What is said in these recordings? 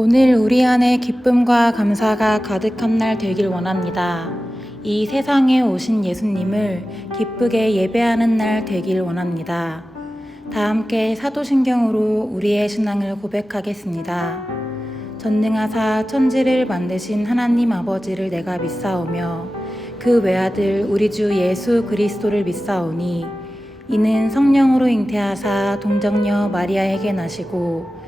오늘 우리 안에 기쁨과 감사가 가득한 날 되길 원합니다. 이 세상에 오신 예수님을 기쁘게 예배하는 날 되길 원합니다. 다 함께 사도신경으로 우리의 신앙을 고백하겠습니다. 전능하사 천지를 만드신 하나님 아버지를 내가 믿사오며 그 외아들 우리 주 예수 그리스도를 믿사오니 이는 성령으로 잉태하사 동정녀 마리아에게 나시고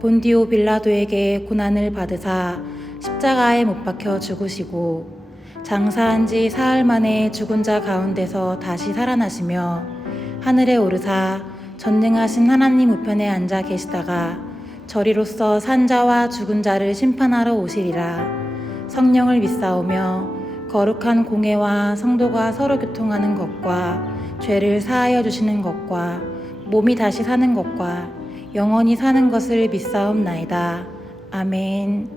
본디오 빌라도에게 고난을 받으사 십자가에 못 박혀 죽으시고 장사한 지 사흘 만에 죽은 자 가운데서 다시 살아나시며 하늘에 오르사 전능하신 하나님 우편에 앉아 계시다가 저리로서 산 자와 죽은 자를 심판하러 오시리라. 성령을 믿사오며 거룩한 공회와 성도가 서로 교통하는 것과 죄를 사하여 주시는 것과 몸이 다시 사는 것과 영원히 사는 것을 믿사옵나이다. 아멘.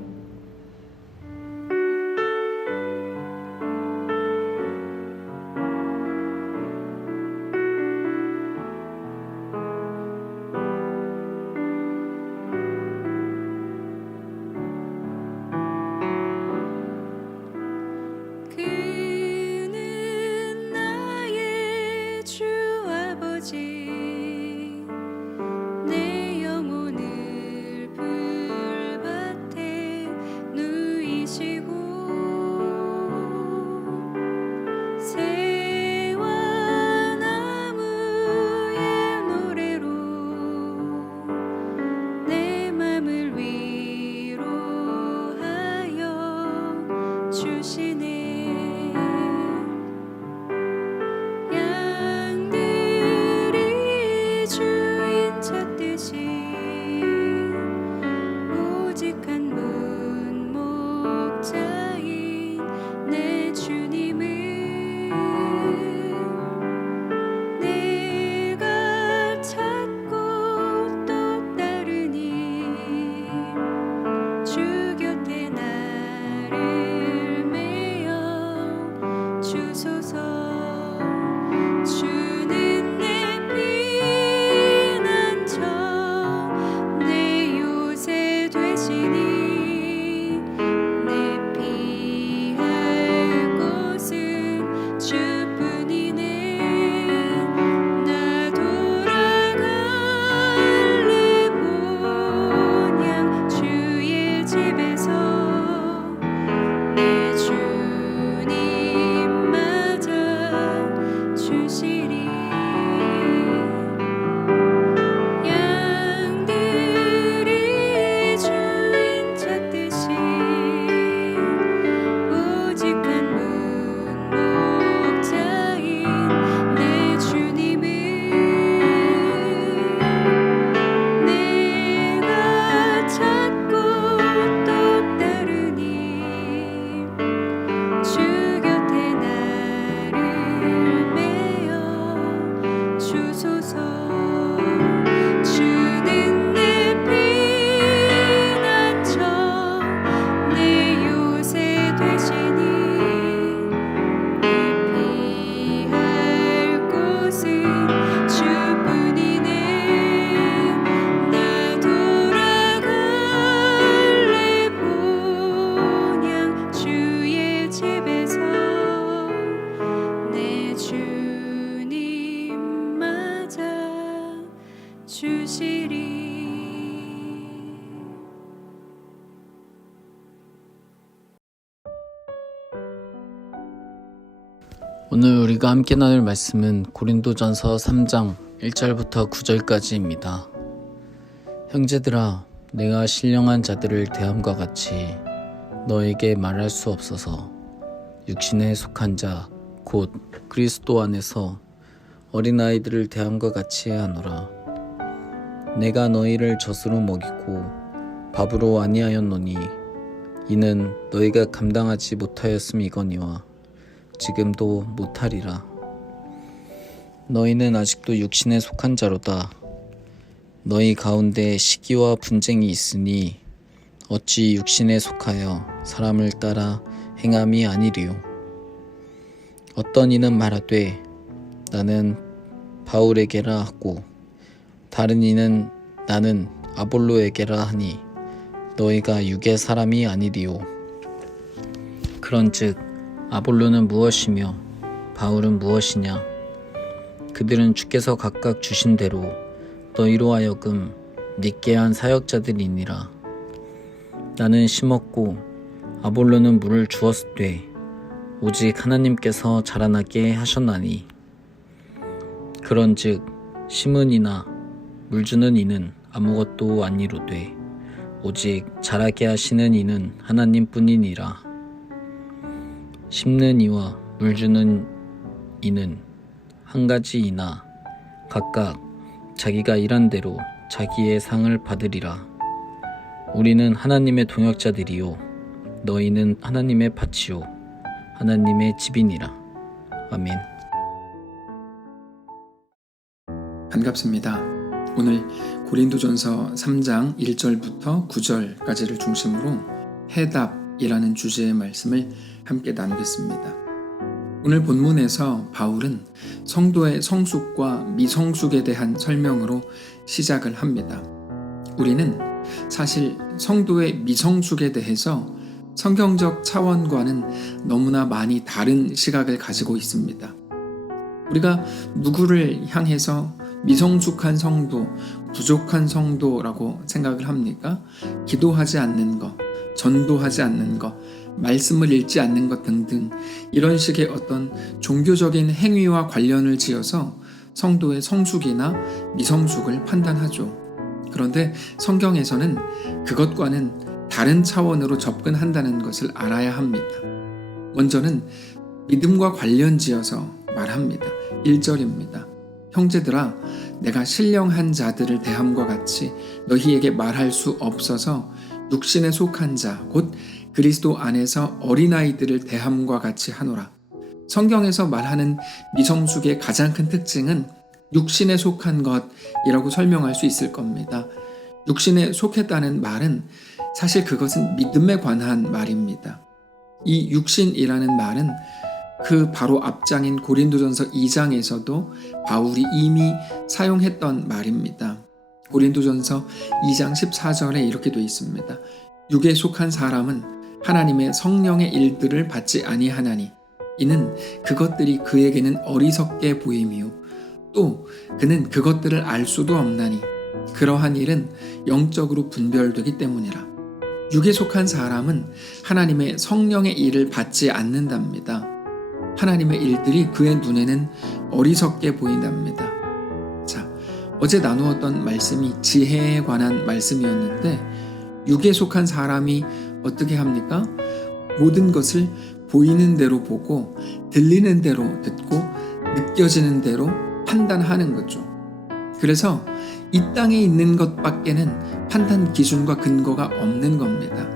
그는 나의 주 아버지 내 영혼을 불밭에 누이시고 새와 나무의 노래로 내 맘을 위로하여 주시네. 양들이 주인 찾듯이 오직 한 분 목자인 내 주님을 내가 찾고 또 따르니 주 곁에 나를 메어 주소서. 주는 내 피난처 내 요새 되시니 내 피할 곳은 주뿐이네. 나 돌아갈래 본향 주의 집에서 내 주님 맞아 주시리. 양들이 주인 찾듯이 오직 한 분 목자인 내 주님을 내가 찾고 또 따르니 주 곁에 나를 메어 주소서. 주는 내 피난처 내 요새 되시니 내 피할 곳은 주뿐이네. 나 돌아갈래 본향 주의 집에서 내 주님 맞아 주시리. 오늘 우리가 함께 나눌 말씀은 고린도전서 3장 1절부터 9절까지입니다. 형제들아, 내가 신령한 자들을 대함과 같이 너에게 말할 수 없어서 육신에 속한 자 곧 그리스도 안에서 어린아이들을 대함과 같이 하노라. 내가 너희를 젖으로 먹이고 밥으로 아니하였노니 이는 너희가 감당하지 못하였음이거니와 지금도 못하리라. 너희는 아직도 육신에 속한 자로다. 너희 가운데 시기와 분쟁이 있으니 어찌 육신에 속하여 사람을 따라 행함이 아니리요. 어떤 이는 말하되 나는 바울에게라 하고 다른 이는 나는 아볼로에게라 하니 너희가 육의 사람이 아니리요. 그런즉 아볼로는 무엇이며 바울은 무엇이냐? 그들은 주께서 각각 주신 대로 너희로 하여금 믿게 한 사역자들이니라. 나는 심었고 아볼로는 물을 주었으되 오직 하나님께서 자라나게 하셨나니. 그런즉 심은 이나 물 주는 이는 아무것도 아니로되 오직 자라게 하시는 이는 하나님뿐이니라. 심는 이와 물 주는 이는 한 가지이나 각각 자기가 일한 대로 자기의 상을 받으리라. 우리는 하나님의 동역자들이요 너희는 하나님의 밭이요 하나님의 집이니라. 아멘. 반갑습니다. 오늘 고린도전서 3장 1절부터 9절까지를 중심으로 해답이라는 주제의 말씀을 함께 나누겠습니다. 오늘 본문에서 바울은 성도의 성숙과 미성숙에 대한 설명으로 시작을 합니다. 우리는 사실 성도의 미성숙에 대해서 성경적 차원과는 너무나 많이 다른 시각을 가지고 있습니다. 우리가 누구를 향해서 미성숙한 성도, 부족한 성도라고 생각을 합니까? 기도하지 않는 것, 전도하지 않는 것, 말씀을 읽지 않는 것 등등 이런 식의 어떤 종교적인 행위와 관련을 지어서 성도의 성숙이나 미성숙을 판단하죠. 그런데 성경에서는 그것과는 다른 차원으로 접근한다는 것을 알아야 합니다. 먼저는 믿음과 관련 지어서 말합니다. 1절입니다. 형제들아, 내가 신령한 자들을 대함과 같이 너희에게 말할 수 없어서 육신에 속한 자, 곧 그리스도 안에서 어린아이들을 대함과 같이 하노라. 성경에서 말하는 미성숙의 가장 큰 특징은 육신에 속한 것이라고 설명할 수 있을 겁니다. 육신에 속했다는 말은 사실 그것은 믿음에 관한 말입니다. 이 육신이라는 말은 그 바로 앞장인 고린도전서 2장에서도 바울이 이미 사용했던 말입니다. 고린도전서 2장 14절에 이렇게 되어 있습니다. 육에 속한 사람은 하나님의 성령의 일들을 받지 아니하나니 이는 그것들이 그에게는 어리석게 보임이요 또 그는 그것들을 알 수도 없나니 그러한 일은 영적으로 분별되기 때문이라. 육에 속한 사람은 하나님의 성령의 일을 받지 않는답니다. 하나님의 일들이 그의 눈에는 어리석게 보인답니다. 자, 어제 나누었던 말씀이 지혜에 관한 말씀이었는데 육에 속한 사람이 어떻게 합니까? 모든 것을 보이는 대로 보고 들리는 대로 듣고 느껴지는 대로 판단하는 거죠. 그래서 이 땅에 있는 것밖에는 판단 기준과 근거가 없는 겁니다.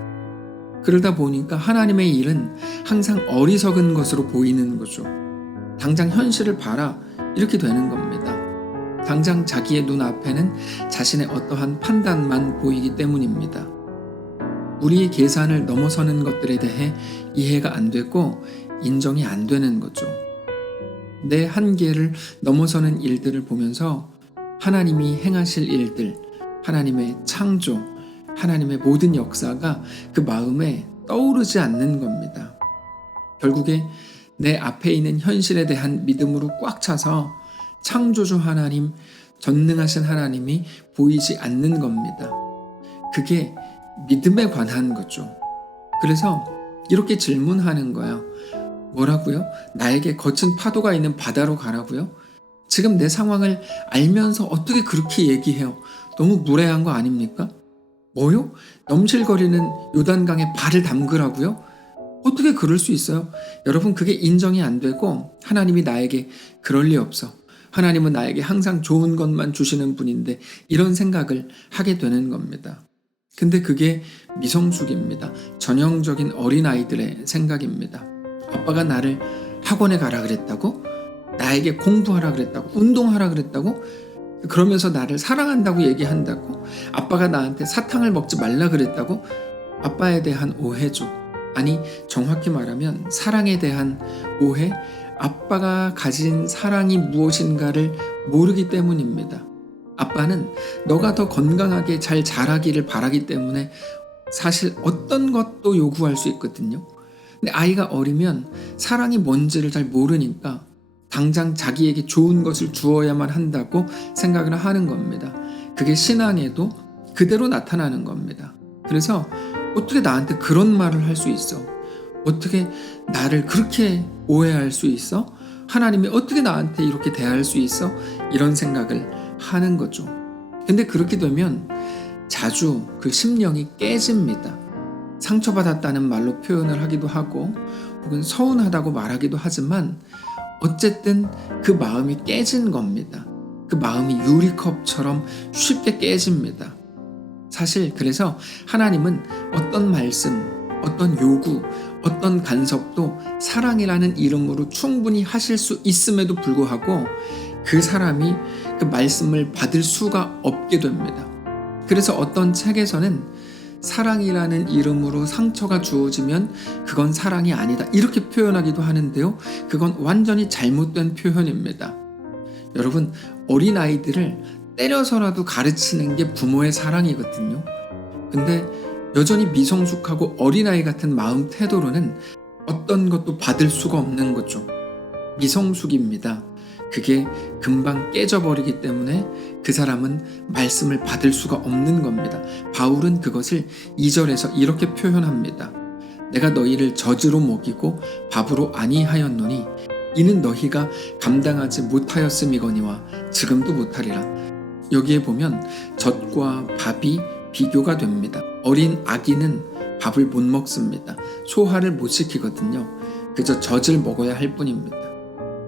그러다 보니까 하나님의 일은 항상 어리석은 것으로 보이는 거죠. 당장 현실을 봐라 이렇게 되는 겁니다. 당장 자기의 눈앞에는 자신의 어떠한 판단만 보이기 때문입니다. 우리의 계산을 넘어서는 것들에 대해 이해가 안 되고 인정이 안 되는 거죠. 내 한계를 넘어서는 일들을 보면서 하나님이 행하실 일들, 하나님의 창조, 하나님의 모든 역사가 그 마음에 떠오르지 않는 겁니다. 결국에 내 앞에 있는 현실에 대한 믿음으로 꽉 차서 창조주 하나님, 전능하신 하나님이 보이지 않는 겁니다. 그게 믿음에 관한 거죠. 그래서 이렇게 질문하는 거예요. 뭐라고요? 나에게 거친 파도가 있는 바다로 가라고요? 지금 내 상황을 알면서 어떻게 그렇게 얘기해요? 너무 무례한 거 아닙니까? 뭐요? 넘실거리는 요단강에 발을 담그라고요? 어떻게 그럴 수 있어요? 여러분, 그게 인정이 안 되고 하나님이 나에게 그럴 리 없어. 하나님은 나에게 항상 좋은 것만 주시는 분인데 이런 생각을 하게 되는 겁니다. 근데 그게 미성숙입니다. 전형적인 어린아이들의 생각입니다. 아빠가 나를 학원에 가라 그랬다고? 나에게 공부하라 그랬다고? 운동하라 그랬다고? 그러면서 나를 사랑한다고 얘기한다고? 아빠가 나한테 사탕을 먹지 말라 그랬다고? 아빠에 대한 오해죠. 아니, 정확히 말하면 사랑에 대한 오해, 아빠가 가진 사랑이 무엇인가를 모르기 때문입니다. 아빠는 너가 더 건강하게 잘 자라기를 바라기 때문에 사실 어떤 것도 요구할 수 있거든요. 근데 아이가 어리면 사랑이 뭔지를 잘 모르니까 당장 자기에게 좋은 것을 주어야만 한다고 생각을 하는 겁니다. 그게 신앙에도 그대로 나타나는 겁니다. 그래서 어떻게 나한테 그런 말을 할 수 있어? 어떻게 나를 그렇게 오해할 수 있어? 하나님이 어떻게 나한테 이렇게 대할 수 있어? 이런 생각을 하는 거죠. 근데 그렇게 되면 자주 그 심령이 깨집니다. 상처받았다는 말로 표현을 하기도 하고 혹은 서운하다고 말하기도 하지만 어쨌든 그 마음이 깨진 겁니다. 그 마음이 유리컵처럼 쉽게 깨집니다. 사실 그래서 하나님은 어떤 말씀, 어떤 요구, 어떤 간섭도 사랑이라는 이름으로 충분히 하실 수 있음에도 불구하고 그 사람이 그 말씀을 받을 수가 없게 됩니다. 그래서 어떤 책에서는 사랑이라는 이름으로 상처가 주어지면 그건 사랑이 아니다 이렇게 표현하기도 하는데요. 그건 완전히 잘못된 표현입니다. 여러분, 어린아이들을 때려서라도 가르치는 게 부모의 사랑이거든요. 근데 여전히 미성숙하고 어린아이 같은 마음 태도로는 어떤 것도 받을 수가 없는 거죠. 미성숙입니다. 그게 금방 깨져버리기 때문에 그 사람은 말씀을 받을 수가 없는 겁니다. 바울은 그것을 2절에서 이렇게 표현합니다. 내가 너희를 젖으로 먹이고 밥으로 아니하였노니 이는 너희가 감당하지 못하였음이거니와 지금도 못하리라. 여기에 보면 젖과 밥이 비교가 됩니다. 어린 아기는 밥을 못 먹습니다. 소화를 못 시키거든요. 그저 젖을 먹어야 할 뿐입니다.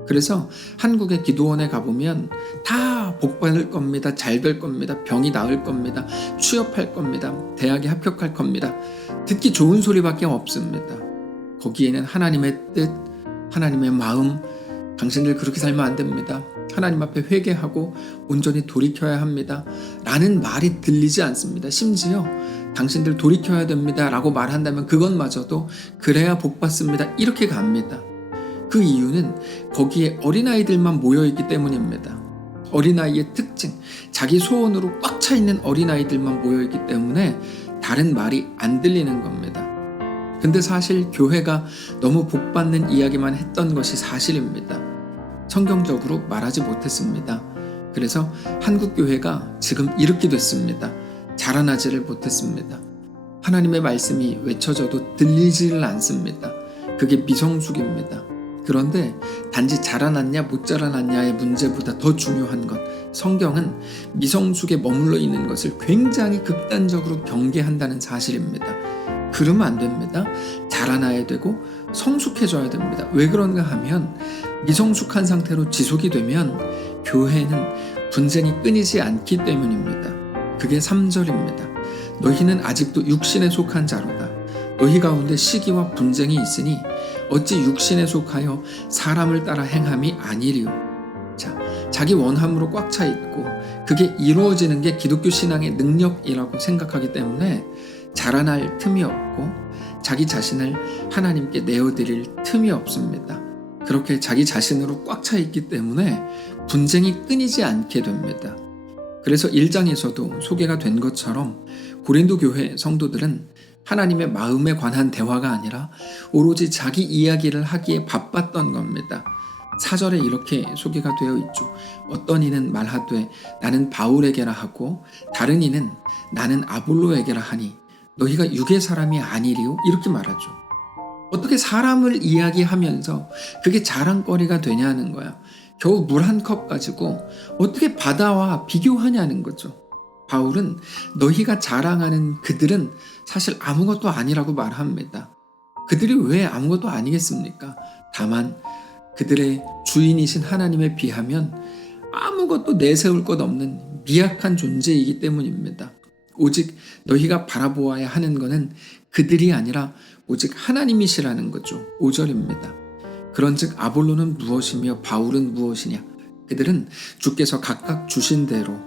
그래서 한국의 기도원에 가보면 다 복 받을 겁니다. 잘 될 겁니다. 병이 나을 겁니다. 취업할 겁니다. 대학에 합격할 겁니다. 듣기 좋은 소리밖에 없습니다. 거기에는 하나님의 뜻, 하나님의 마음, 당신들 그렇게 살면 안 됩니다. 하나님 앞에 회개하고 온전히 돌이켜야 합니다. 라는 말이 들리지 않습니다. 심지어 당신들 돌이켜야 됩니다. 라고 말한다면 그것마저도 그래야 복 받습니다. 이렇게 갑니다. 그 이유는 거기에 어린아이들만 모여있기 때문입니다. 어린아이의 특징, 자기 소원으로 꽉 차 있는 어린아이들만 모여있기 때문에 다른 말이 안 들리는 겁니다. 근데 사실 교회가 너무 복받는 이야기만 했던 것이 사실입니다. 성경적으로 말하지 못했습니다. 그래서 한국교회가 지금 이렇게 됐습니다. 자라나지를 못했습니다. 하나님의 말씀이 외쳐져도 들리지를 않습니다. 그게 미성숙입니다. 그런데 단지 자라났냐 못 자라났냐의 문제보다 더 중요한 것, 성경은 미성숙에 머물러 있는 것을 굉장히 극단적으로 경계한다는 사실입니다. 그러면 안 됩니다. 자라나야 되고 성숙해져야 됩니다. 왜 그런가 하면 미성숙한 상태로 지속이 되면 교회는 분쟁이 끊이지 않기 때문입니다. 그게 3절입니다. 너희는 아직도 육신에 속한 자로다. 너희 가운데 시기와 분쟁이 있으니 어찌 육신에 속하여 사람을 따라 행함이 아니리요. 자, 자기 원함으로 꽉 차 있고 그게 이루어지는 게 기독교 신앙의 능력이라고 생각하기 때문에 자라날 틈이 없고 자기 자신을 하나님께 내어드릴 틈이 없습니다. 그렇게 자기 자신으로 꽉 차 있기 때문에 분쟁이 끊이지 않게 됩니다. 그래서 1장에서도 소개가 된 것처럼 고린도 교회 성도들은 하나님의 마음에 관한 대화가 아니라 오로지 자기 이야기를 하기에 바빴던 겁니다. 4절에 이렇게 소개가 되어 있죠. 어떤 이는 말하되 나는 바울에게라 하고 다른 이는 나는 아볼로에게라 하니 너희가 육의 사람이 아니리요? 이렇게 말하죠. 어떻게 사람을 이야기하면서 그게 자랑거리가 되냐는 거야. 겨우 물 한 컵 가지고 어떻게 바다와 비교하냐는 거죠. 바울은 너희가 자랑하는 그들은 사실 아무것도 아니라고 말합니다. 그들이 왜 아무것도 아니겠습니까? 다만 그들의 주인이신 하나님에 비하면 아무것도 내세울 것 없는 미약한 존재이기 때문입니다. 오직 너희가 바라보아야 하는 것은 그들이 아니라 오직 하나님이시라는 거죠. 5절입니다. 그런즉 아볼로는 무엇이며 바울은 무엇이냐? 그들은 주께서 각각 주신 대로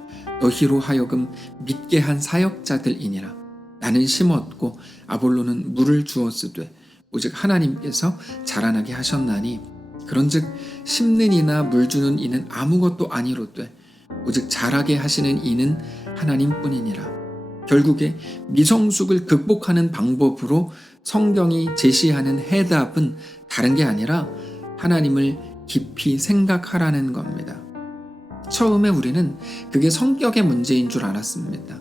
너희로 하여금 믿게 한 사역자들이니라. 나는 심었고 아볼로는 물을 주었으되 오직 하나님께서 자라나게 하셨나니 그런즉 심는 이나 물 주는 이는 아무것도 아니로되 오직 자라게 하시는 이는 하나님뿐이니라. 결국에 미성숙을 극복하는 방법으로 성경이 제시하는 해답은 다른 게 아니라 하나님을 깊이 생각하라는 겁니다. 처음에 우리는 그게 성격의 문제인 줄 알았습니다.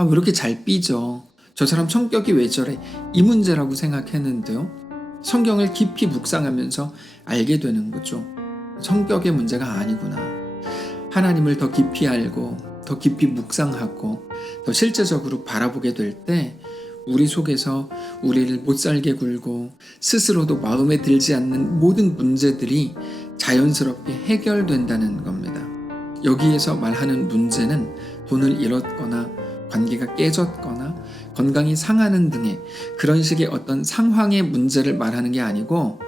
왜 이렇게 잘 삐져? 저 사람 성격이 왜 저래? 이 문제라고 생각했는데요. 성경을 깊이 묵상하면서 알게 되는 거죠. 성격의 문제가 아니구나. 하나님을 더 깊이 알고 더 깊이 묵상하고 더 실제적으로 바라보게 될 때 우리 속에서 우리를 못살게 굴고 스스로도 마음에 들지 않는 모든 문제들이 자연스럽게 해결된다는 겁니다. 여기에서 말하는 문제는 돈을 잃었거나 관계가 깨졌거나 건강이 상하는 등의 그런 식의 어떤 상황의 문제를 말하는 게 아니고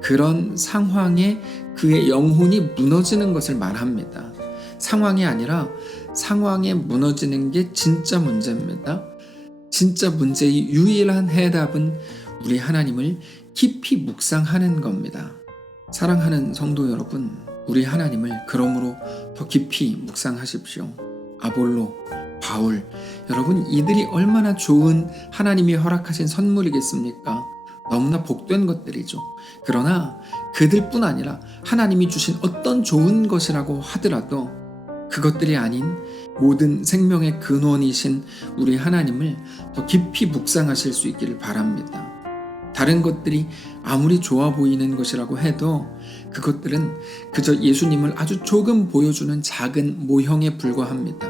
그런 상황에 그의 영혼이 무너지는 것을 말합니다. 상황이 아니라 상황에 무너지는 게 진짜 문제입니다. 진짜 문제의 유일한 해답은 우리 하나님을 깊이 묵상하는 겁니다. 사랑하는 성도 여러분, 우리 하나님을 그러므로 더 깊이 묵상하십시오. 아볼로, 바울, 여러분 이들이 얼마나 좋은 하나님이 허락하신 선물이겠습니까? 너무나 복된 것들이죠. 그러나 그들뿐 아니라 하나님이 주신 어떤 좋은 것이라고 하더라도 그것들이 아닌 모든 생명의 근원이신 우리 하나님을 더 깊이 묵상하실 수 있기를 바랍니다. 다른 것들이 아무리 좋아 보이는 것이라고 해도 그것들은 그저 예수님을 아주 조금 보여주는 작은 모형에 불과합니다.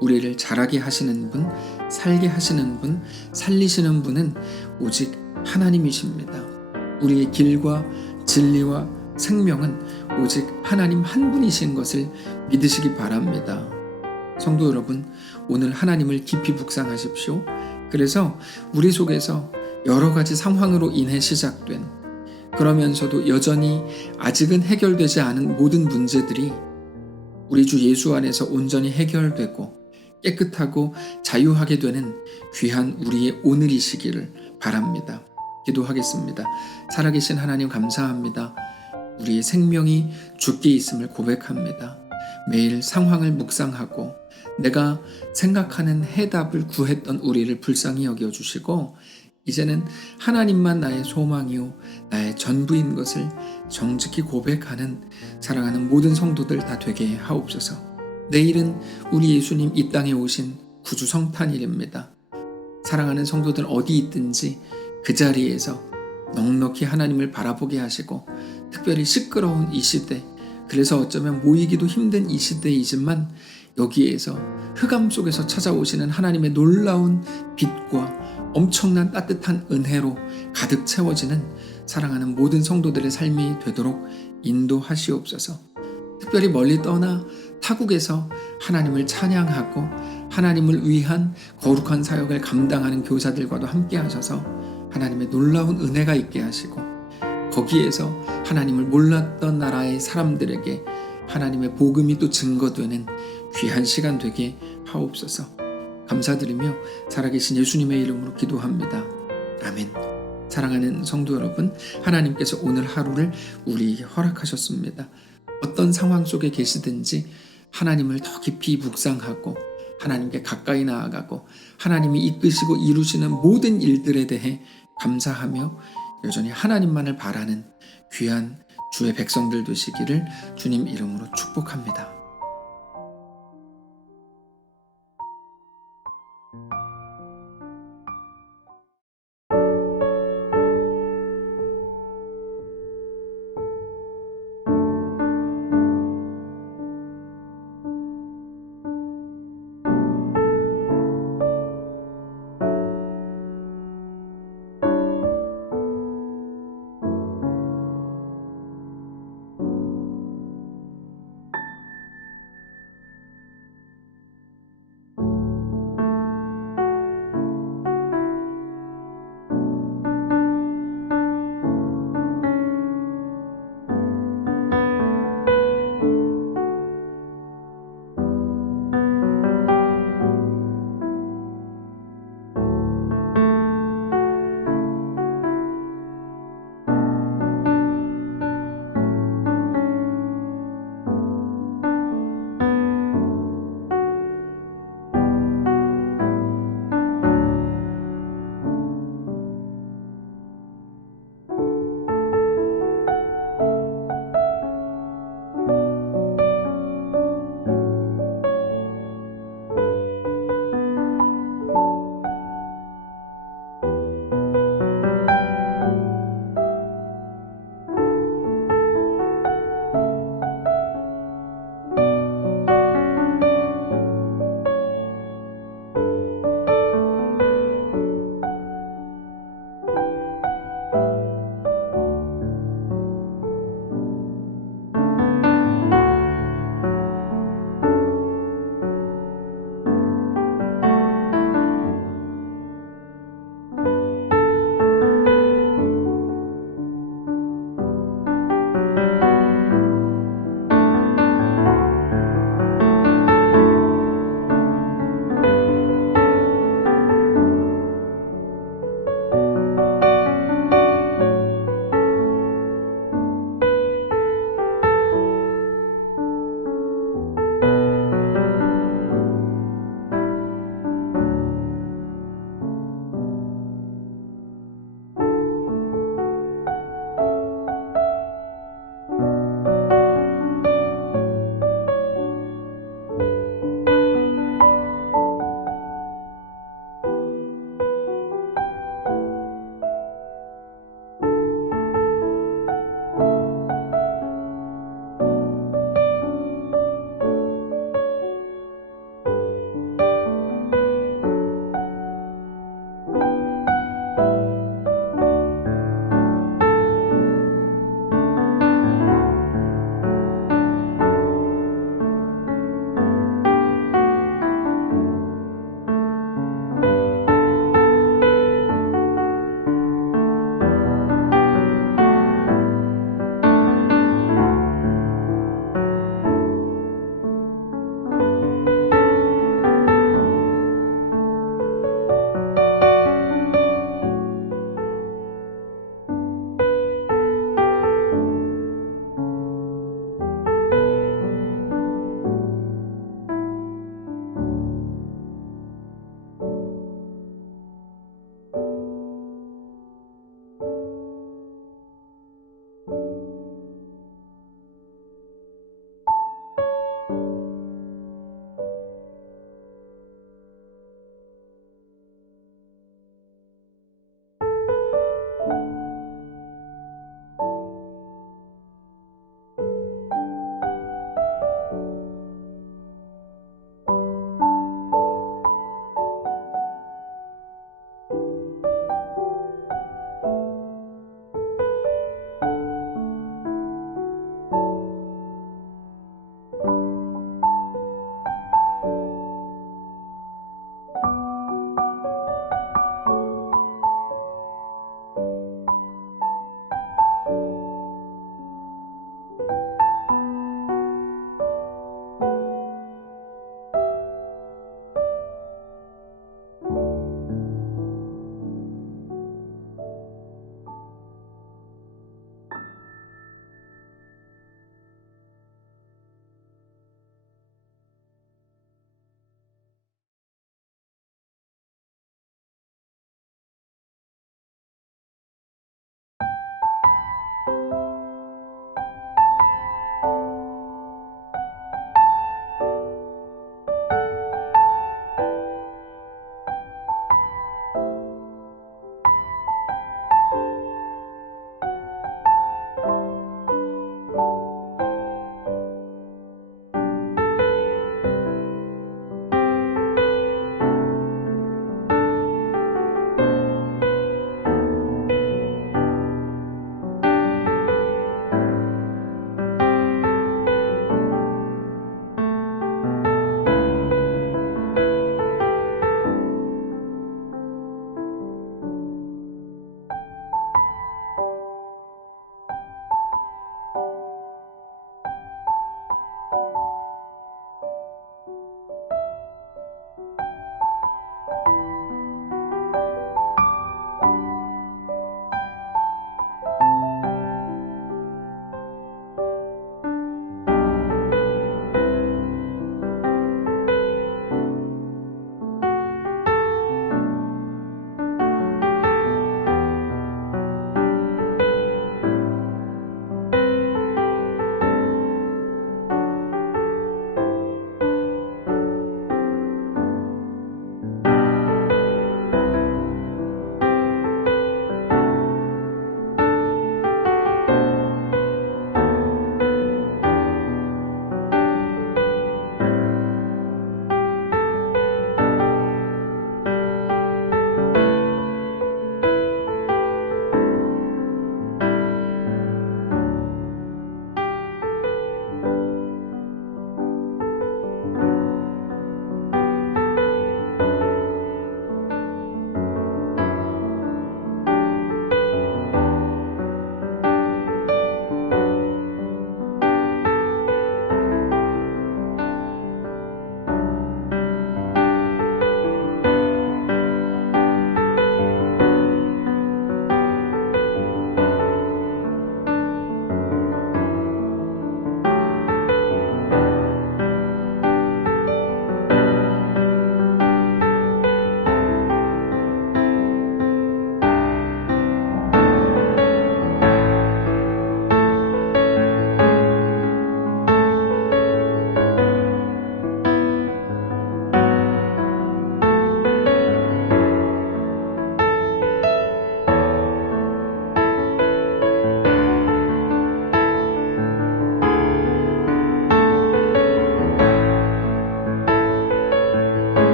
우리를 자라게 하시는 분, 살게 하시는 분, 살리시는 분은 오직 하나님이십니다. 우리의 길과 진리와 생명은 오직 하나님 한 분이신 것을 믿으시기 바랍니다. 성도 여러분, 오늘 하나님을 깊이 묵상하십시오. 그래서 우리 속에서 여러 가지 상황으로 인해 시작된 그러면서도 여전히 아직은 해결되지 않은 모든 문제들이 우리 주 예수 안에서 온전히 해결되고 깨끗하고 자유하게 되는 귀한 우리의 오늘이시기를 바랍니다. 기도하겠습니다. 살아계신 하나님 감사합니다. 우리의 생명이 주께 있음을 고백합니다. 매일 상황을 묵상하고 내가 생각하는 해답을 구했던 우리를 불쌍히 여겨주시고 이제는 하나님만 나의 소망이요 나의 전부인 것을 정직히 고백하는 사랑하는 모든 성도들 다 되게 하옵소서. 내일은 우리 예수님 이 땅에 오신 구주 성탄일입니다. 사랑하는 성도들 어디 있든지 그 자리에서 넉넉히 하나님을 바라보게 하시고 특별히 시끄러운 이 시대, 그래서 어쩌면 모이기도 힘든 이 시대이지만 여기에서 흑암 속에서 찾아오시는 하나님의 놀라운 빛과 엄청난 따뜻한 은혜로 가득 채워지는 사랑하는 모든 성도들의 삶이 되도록 인도하시옵소서. 특별히 멀리 떠나 타국에서 하나님을 찬양하고 하나님을 위한 거룩한 사역을 감당하는 교사들과도 함께 하셔서 하나님의 놀라운 은혜가 있게 하시고 거기에서 하나님을 몰랐던 나라의 사람들에게 하나님의 복음이 또 증거되는 귀한 시간 되게 하옵소서. 감사드리며 살아계신 예수님의 이름으로 기도합니다. 아멘. 사랑하는 성도 여러분, 하나님께서 오늘 하루를 우리에게 허락하셨습니다. 어떤 상황 속에 계시든지 하나님을 더 깊이 묵상하고 하나님께 가까이 나아가고 하나님이 이끄시고 이루시는 모든 일들에 대해 감사하며 여전히 하나님만을 바라는 귀한 주의 백성들 되시기를 주님 이름으로 축복합니다.